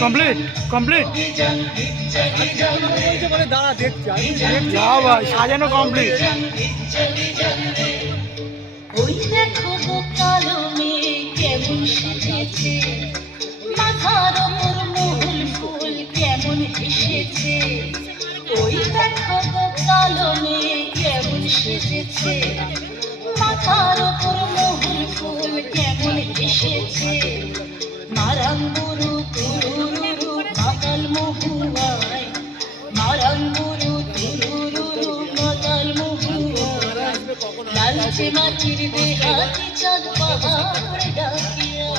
Complete complete দাঁড়া দেখছি ভাই সাজানো কমপ্লিট। ওই দেখো গো কালো মেয়ে কেমন সেজেছে, মাথার ওপর মহুল ফুল কেমন এসেছে। ওই দেখো গো কালো মেয়ে কেমন সেজেছে, মাথার ওপর মহুল ফুল কেমন এসেছে। মারাঙ্গুরু তুরুরুরু মাতাল মহুয়ায়, মারাঙ্গুরু তুরুরুরু মাতাল মহুয়ায়। লালচে মাটির দেহাতি চাঁদ পাহাড় ডাকিয়া।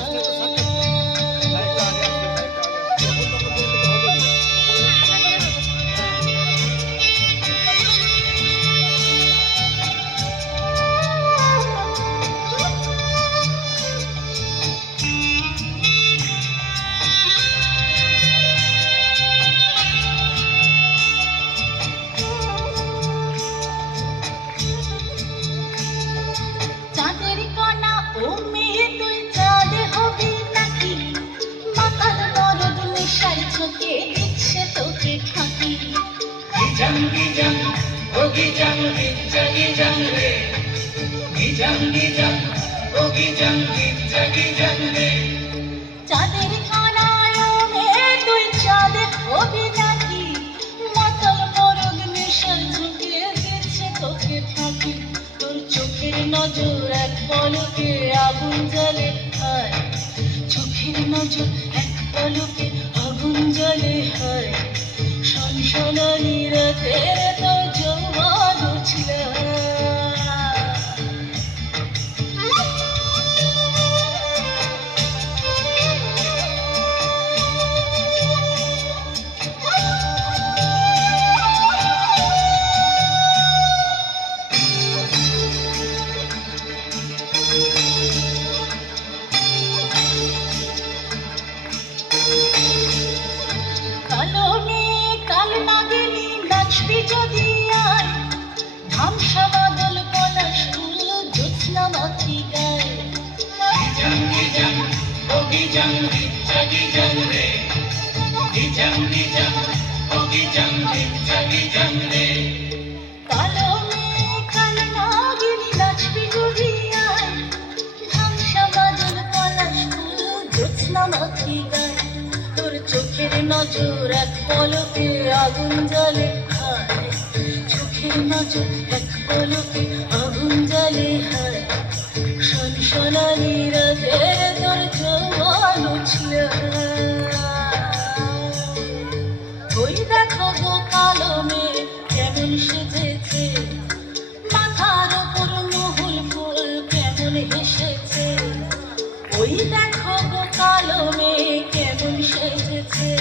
চাঁদের কণা ও মেয়ে তুই চাঁদ হবি নাকি, মাতাল দরদ নেশার ঝোঁকে দিচ্ছে তোকে ফাঁকি। চাঁদের কণা ও মেয়ে তুই চাঁদ হবি নাকি, মাতাল দরদ নেশার ঝোঁকে দিচ্ছে তোকে ফাঁকি। তোর চোখের নজর এক পলকে আগুন জ্বলে হায়, চোখের নজর এক পলকে আগুন জ্বলে হায়। সনসনানি রাতের তো জওয়ান উঠল। কালো মেয়ে কাল নাগিনী নাচবি যদি আয়, ধামসা বাদল পলাশ ফুল জ্যোৎস্না মাতৃ গায়। কালো মেয়ে কাল নাগিনী নাচবি যদি আয়, ধামসা বাদল পলাশ ফুল জ্যোৎস্না মাতৃ গায়। তোর চোখের নজর এক পলকে আগুন জ্বলে হায়, চোখের নজর এক পলকে আগুন জ্বলে হায়। সনসনানি রাতের তোর জওয়ান উঠল। ওই দেখো গো কালো মেয়ে কেমন সেজেছে, মাথার ওপর মহুল ফুল কেমন এসেছে। ওই দেখো গো কালো মেয়ে কেমন সেজেছে,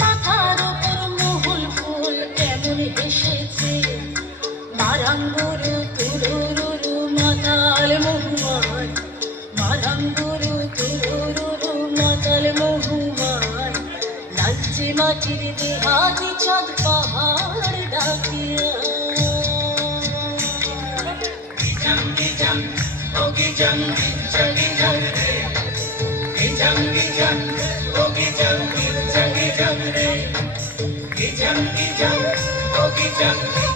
মাথার ওপর মহুল ফুল কেমন এসেছে। মারাঙ্গুরু তুরুরুরু মাতাল মহুয়ায়, মারাঙ্গুরু তুরুরুরু মাতাল মহুয়ায়। লালচে মাটির দেহাতি চাঁদ পাহাড় ডাকিয়া। Jump,